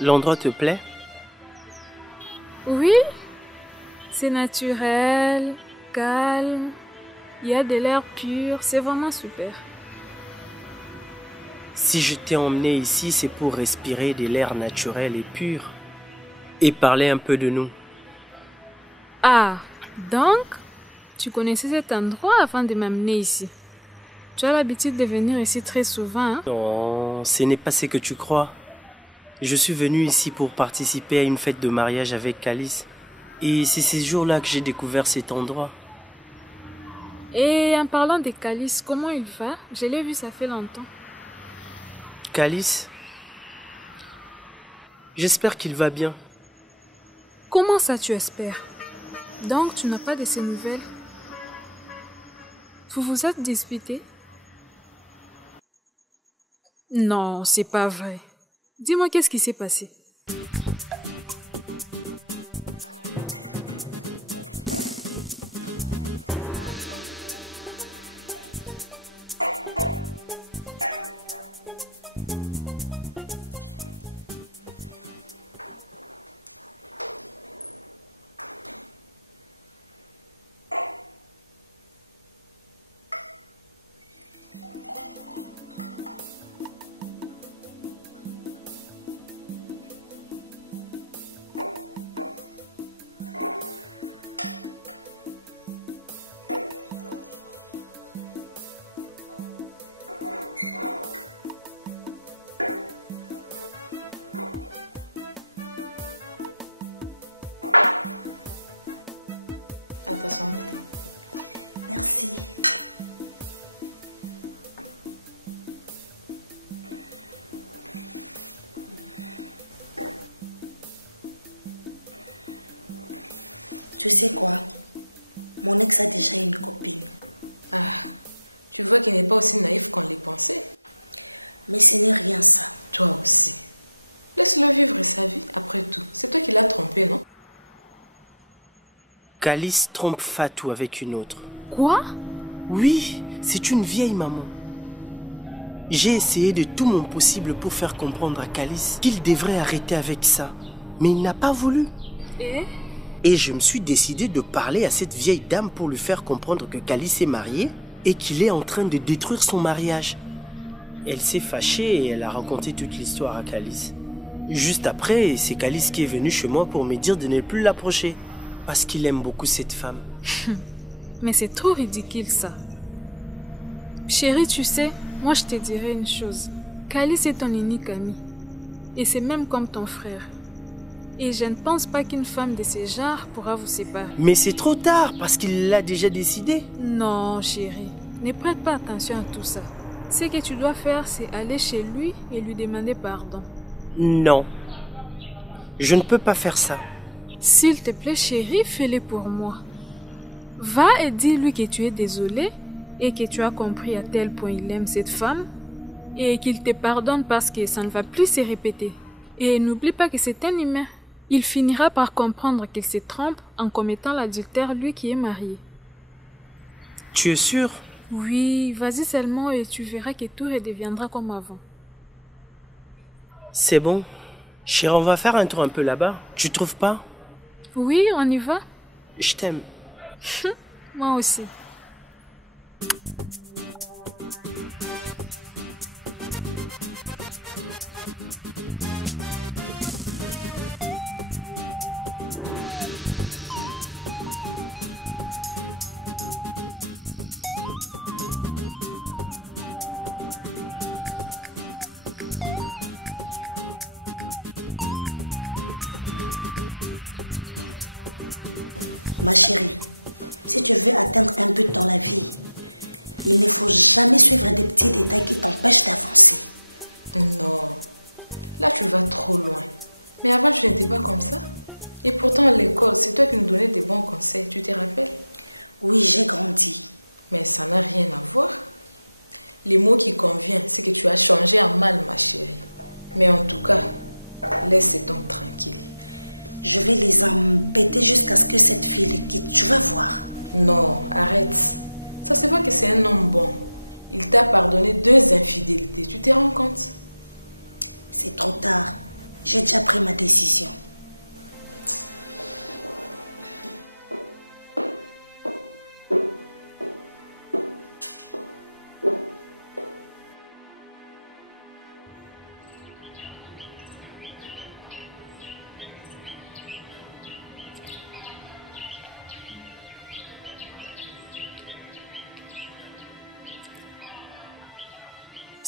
l'endroit te plaît? Oui, c'est naturel, calme, il y a de l'air pur, c'est vraiment super. Si je t'ai emmené ici, c'est pour respirer de l'air naturel et pur et parler un peu de nous. Ah, donc, tu connaissais cet endroit avant de m'amener ici. Tu as l'habitude de venir ici très souvent, hein? Non, ce n'est pas ce que tu crois. Je suis venu ici pour participer à une fête de mariage avec Calice. Et c'est ces jours-là que j'ai découvert cet endroit. Et en parlant de Calice, comment il va? Je l'ai vu, ça fait longtemps. Calice, j'espère qu'il va bien. Comment ça tu espères? Donc tu n'as pas de ses nouvelles? Vous vous êtes disputés? Non, c'est pas vrai. Dis-moi qu'est-ce qui s'est passé? Calice trompe Fatou avec une autre. Quoi? Oui, c'est une vieille maman. J'ai essayé de tout mon possible pour faire comprendre à Calice qu'il devrait arrêter avec ça. Mais il n'a pas voulu. Et je me suis décidé de parler à cette vieille dame pour lui faire comprendre que Calice est marié et qu'il est en train de détruire son mariage. Elle s'est fâchée et elle a raconté toute l'histoire à Calice. Juste après, c'est Calice qui est venu chez moi pour me dire de ne plus l'approcher. Parce qu'il aime beaucoup cette femme. Mais c'est trop ridicule ça. Chérie, tu sais, moi je te dirais une chose. Calice est ton unique ami. Et c'est même comme ton frère. Et je ne pense pas qu'une femme de ce genre pourra vous séparer. Mais c'est trop tard parce qu'il l'a déjà décidé. Non, chérie, ne prête pas attention à tout ça. Ce que tu dois faire, c'est aller chez lui et lui demander pardon. Non. Je ne peux pas faire ça. S'il te plaît, chérie, fais-le pour moi. Va et dis-lui que tu es désolée et que tu as compris à tel point il aime cette femme et qu'il te pardonne parce que ça ne va plus se répéter. Et n'oublie pas que c'est un humain. Il finira par comprendre qu'il se trompe en commettant l'adultère, lui qui est marié. Tu es sûre? Oui, vas-y seulement et tu verras que tout redeviendra comme avant. C'est bon. Chérie, on va faire un tour un peu là-bas. Tu trouves pas? Oui, on y va. Je t'aime. Moi aussi.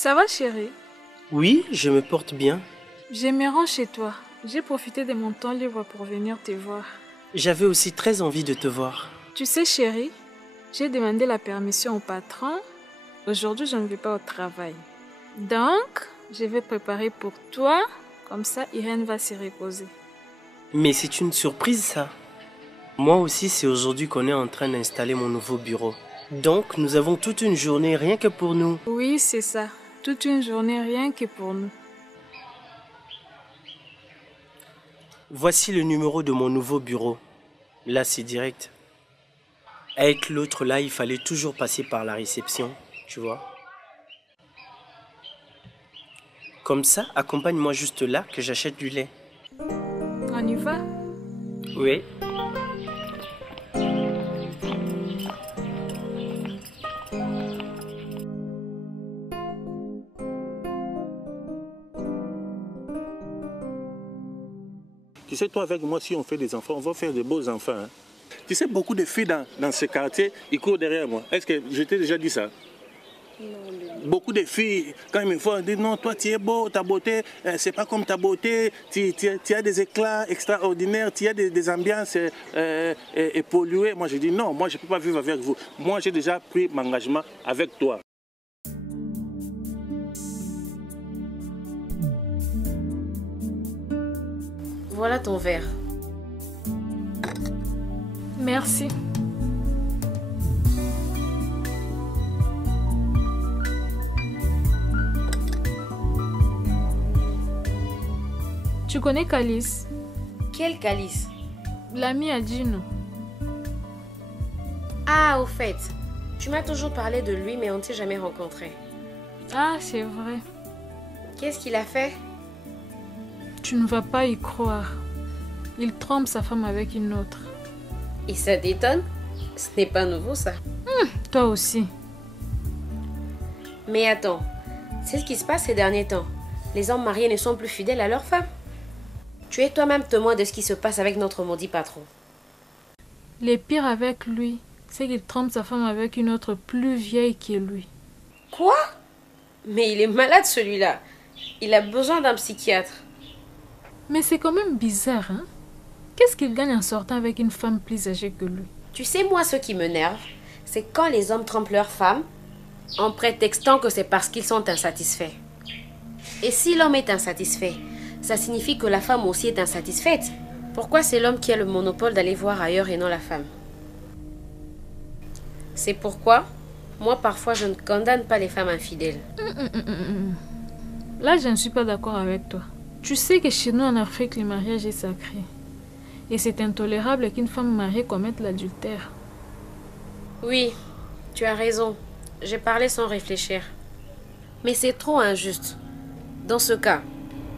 Ça va, chérie? Oui, je me porte bien. Je me rends chez toi. J'ai profité de mon temps libre pour venir te voir. J'avais aussi très envie de te voir. Tu sais, chérie, j'ai demandé la permission au patron. Aujourd'hui, je ne vais pas au travail. Donc, je vais préparer pour toi. Comme ça, Irène va s'y reposer. Mais c'est une surprise, ça. Moi aussi, c'est aujourd'hui qu'on est en train d'installer mon nouveau bureau. Donc, nous avons toute une journée rien que pour nous. Oui, c'est ça. Toute une journée rien que pour nous. Voici le numéro de mon nouveau bureau. Là, c'est direct. Avec l'autre, là, il fallait toujours passer par la réception, tu vois. Comme ça, accompagne-moi juste là que j'achète du lait. On y va? Oui. Tu sais, toi, avec moi, si on fait des enfants, on va faire de beaux enfants. Hein. Tu sais, beaucoup de filles dans ce quartier, ils courent derrière moi. Est-ce que je t'ai déjà dit ça? Non. Beaucoup de filles, quand ils me font, ils disent non, toi, tu es beau, ta beauté, c'est pas comme ta beauté, tu as des éclats extraordinaires, tu as des ambiances polluées. Moi, je dis non, moi, je ne peux pas vivre avec vous. Moi, j'ai déjà pris mon engagement avec toi. Voilà ton verre. Merci. Tu connais Calice? Quel Calice? L'ami à Gino. Ah, au fait, tu m'as toujours parlé de lui, mais on ne s'est jamais rencontré. Ah, c'est vrai. Qu'est-ce qu'il a fait? Tu ne vas pas y croire. Il trompe sa femme avec une autre. Et ça t'étonne? Ce n'est pas nouveau, ça. Toi aussi. Mais attends, c'est ce qui se passe ces derniers temps. Les hommes mariés ne sont plus fidèles à leurs femmes. Tu es toi-même témoin de ce qui se passe avec notre maudit patron. Le pire avec lui, c'est qu'il trompe sa femme avec une autre plus vieille que lui. Quoi? Mais il est malade, celui-là. Il a besoin d'un psychiatre. Mais c'est quand même bizarre, hein? Qu'est-ce qu'il gagne en sortant avec une femme plus âgée que lui? Tu sais, moi, ce qui m'énerve, c'est quand les hommes trompent leurs femmes en prétextant que c'est parce qu'ils sont insatisfaits. Et si l'homme est insatisfait, ça signifie que la femme aussi est insatisfaite. Pourquoi c'est l'homme qui a le monopole d'aller voir ailleurs et non la femme? C'est pourquoi, moi, parfois, je ne condamne pas les femmes infidèles. Là, je ne suis pas d'accord avec toi. Tu sais que chez nous en Afrique, le mariage est sacré. Et c'est intolérable qu'une femme mariée commette l'adultère. Oui, tu as raison. J'ai parlé sans réfléchir. Mais c'est trop injuste. Dans ce cas,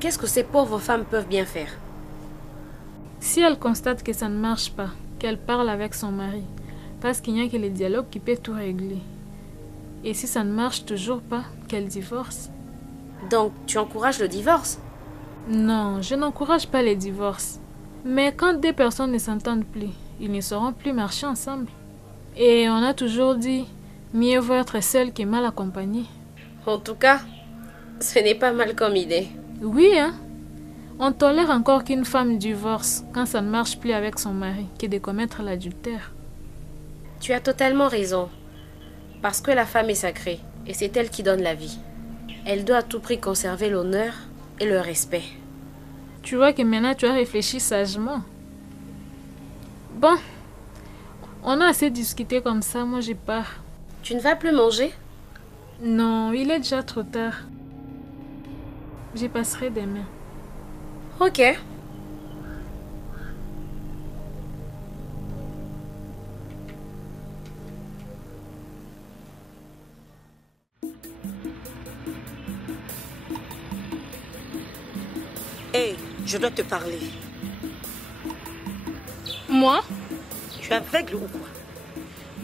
qu'est-ce que ces pauvres femmes peuvent bien faire? Si elle constate que ça ne marche pas, qu'elle parle avec son mari, parce qu'il n'y a que le dialogue qui peut tout régler. Et si ça ne marche toujours pas, qu'elle divorce. Donc, tu encourages le divorce? Non, je n'encourage pas les divorces. Mais quand deux personnes ne s'entendent plus, ils ne sauront plus marcher ensemble. Et on a toujours dit, mieux vaut être seul que mal accompagné. En tout cas, ce n'est pas mal comme idée. Oui, hein? On tolère encore qu'une femme divorce quand ça ne marche plus avec son mari que de commettre l'adultère. Tu as totalement raison. Parce que la femme est sacrée et c'est elle qui donne la vie. Elle doit à tout prix conserver l'honneur et le respect. Tu vois que maintenant tu as réfléchi sagement. Bon, on a assez discuté comme ça, moi je pars. Tu ne vas plus manger? Non, il est déjà trop tard. J'y passerai demain. Ok. Hé, je dois te parler. Moi? Tu es aveugle ou quoi?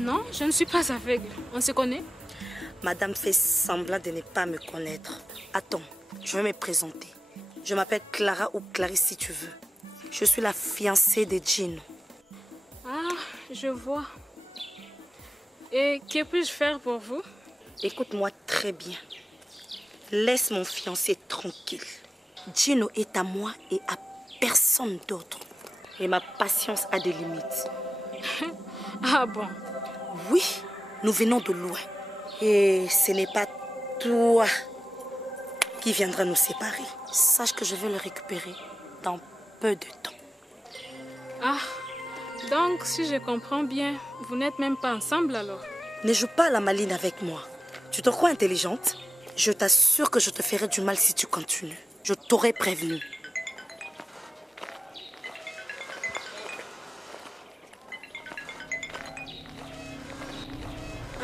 Non, je ne suis pas aveugle. On se connaît? Madame fait semblant de ne pas me connaître. Attends, je vais me présenter. Je m'appelle Clara ou Clarisse si tu veux. Je suis la fiancée de Gino. Ah, je vois. Et que puis-je faire pour vous? Écoute-moi très bien. Laisse mon fiancé tranquille. Gino est à moi et à personne d'autre. Et ma patience a des limites. Ah bon? Oui, nous venons de loin. Et ce n'est pas toi qui viendra nous séparer. Sache que je vais le récupérer dans peu de temps. Ah, donc si je comprends bien, vous n'êtes même pas ensemble alors? Ne joue pas à la maline avec moi. Tu te crois intelligente? Je t'assure que je te ferai du mal si tu continues. Je t'aurais prévenu.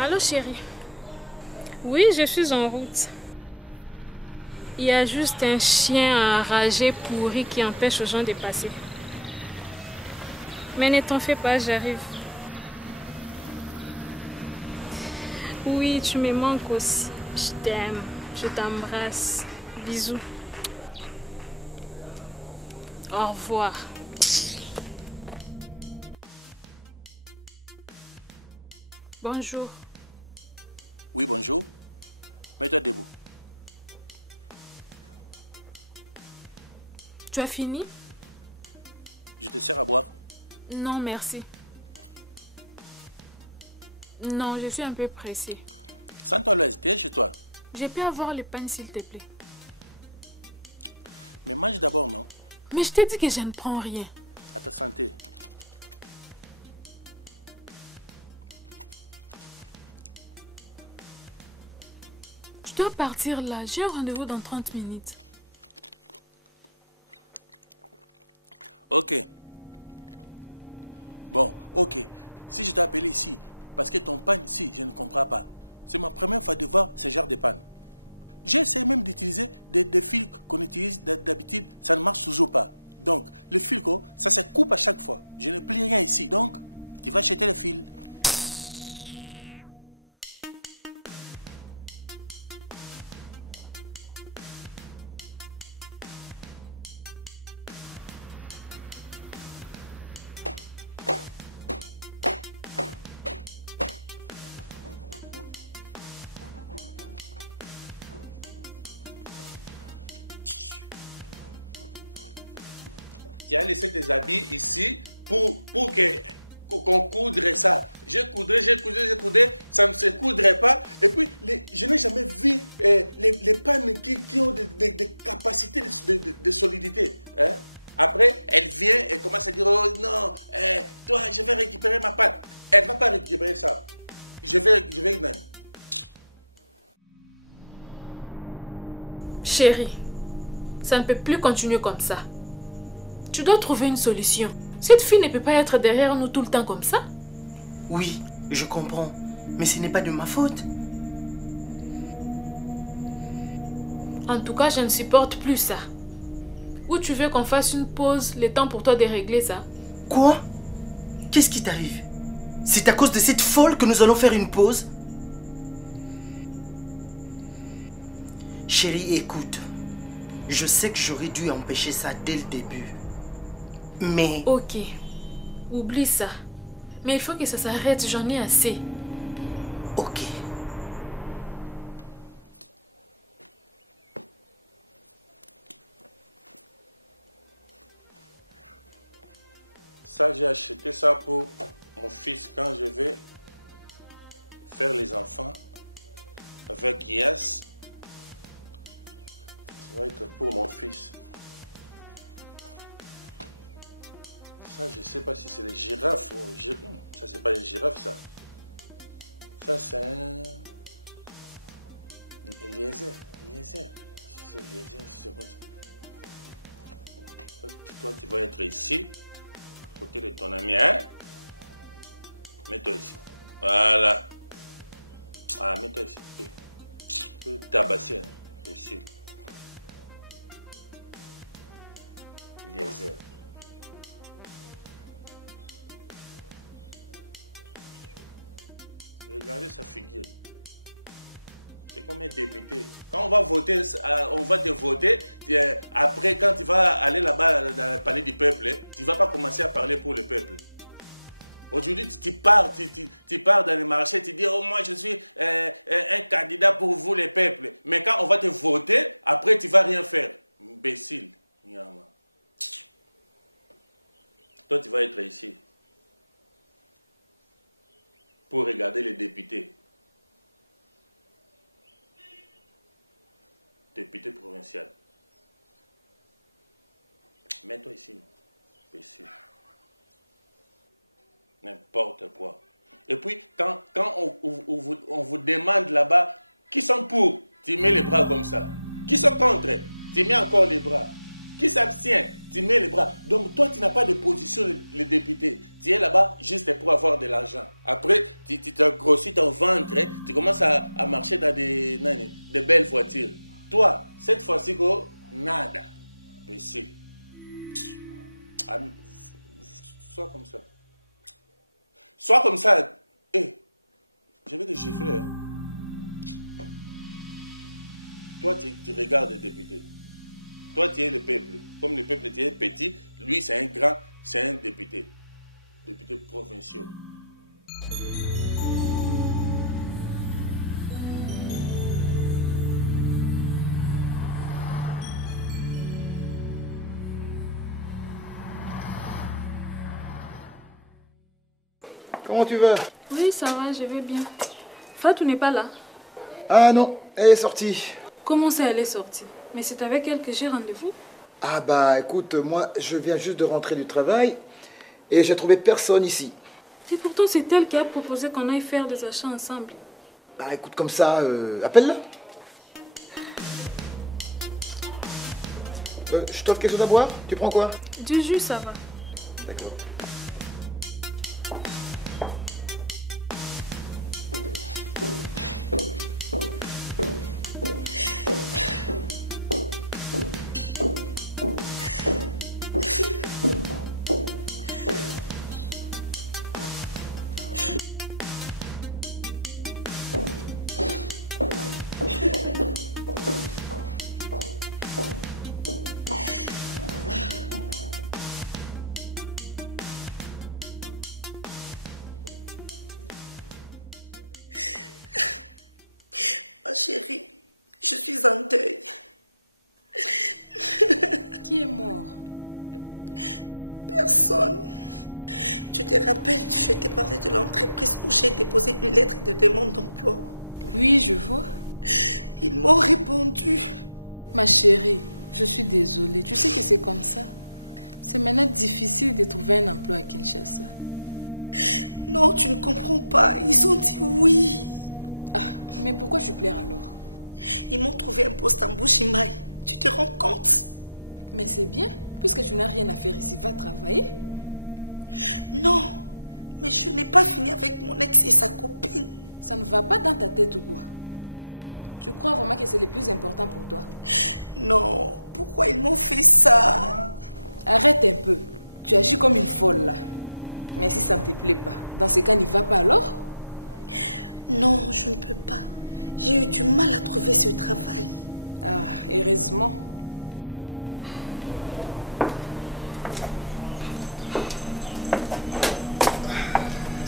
Allô chérie? Oui, je suis en route. Il y a juste un chien enragé pourri qui empêche aux gens de passer. Mais ne t'en fais pas, j'arrive. Oui, tu me manques aussi. Je t'aime, je t'embrasse. Bisous. Au revoir. Bonjour. Tu as fini? Non, merci. Non, je suis un peu pressée. Je peux avoir le pain, s'il te plaît? Mais je t'ai dit que je ne prends rien. Je dois partir là. J'ai un rendez-vous dans 30 minutes. Chérie, ça ne peut plus continuer comme ça. Tu dois trouver une solution. Cette fille ne peut pas être derrière nous tout le temps comme ça. Oui, je comprends. Mais ce n'est pas de ma faute. En tout cas, je ne supporte plus ça. Ou tu veux qu'on fasse une pause, le temps pour toi de régler ça? Quoi? Qu'est-ce qui t'arrive? C'est à cause de cette folle que nous allons faire une pause? Chérie, écoute. Je sais que j'aurais dû empêcher ça dès le début. Mais... Ok, oublie ça. Mais il faut que ça s'arrête, j'en ai assez. Ok. Comment tu vas? Oui, ça va, je vais bien. Fatou n'est pas là. Ah non, elle est sortie. Comment ça, elle est sortie? Mais c'est avec elle que j'ai rendez-vous. Ah bah écoute, moi je viens juste de rentrer du travail et j'ai trouvé personne ici. Et pourtant, c'est elle qui a proposé qu'on aille faire des achats ensemble. Bah écoute, comme ça, appelle-la. Je t'offre quelque chose à boire? Tu prends quoi? Du jus, ça va. D'accord.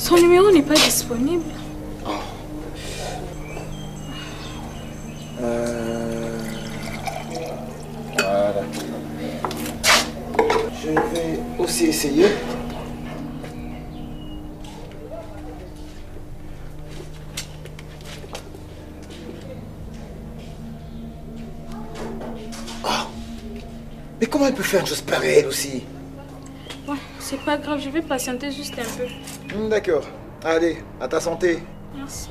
Son numéro n'est pas disponible. Oh. Voilà. Je vais aussi essayer. Oh. Mais comment elle peut faire une chose pareille, elle aussi? Ouais, c'est pas grave, je vais patienter juste un peu. D'accord. Allez, à ta santé. Merci.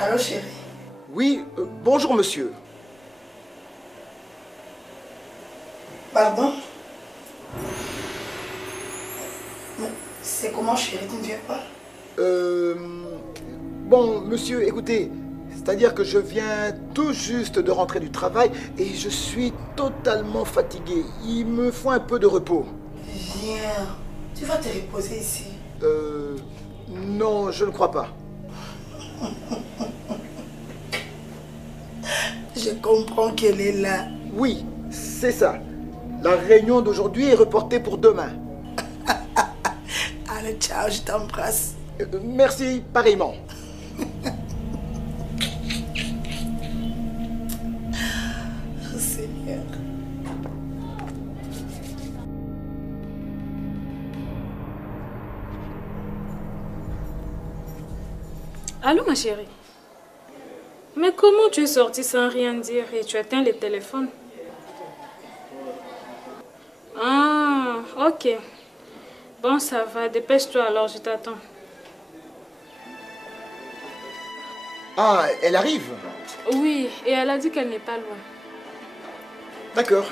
Allô, chérie? Oui, bonjour monsieur. Pardon? C'est comment, chérie? Tu ne viens pas? Bon, monsieur, écoutez, C'est-à-dire que je viens tout juste de rentrer du travail et je suis totalement fatigué. Il me faut un peu de repos. Viens, tu vas te reposer ici. Non, je ne crois pas. Je comprends qu'elle est là. Oui, c'est ça. La réunion d'aujourd'hui est reportée pour demain. Allez, ciao, je t'embrasse. Merci, pareillement. Seigneur. Allô, ma chérie? Mais comment tu es sortie sans rien dire et tu éteins le téléphone? Ah, ok. Bon, ça va. Dépêche-toi alors, je t'attends. Ah, elle arrive? Oui, et elle a dit qu'elle n'est pas loin. D'accord.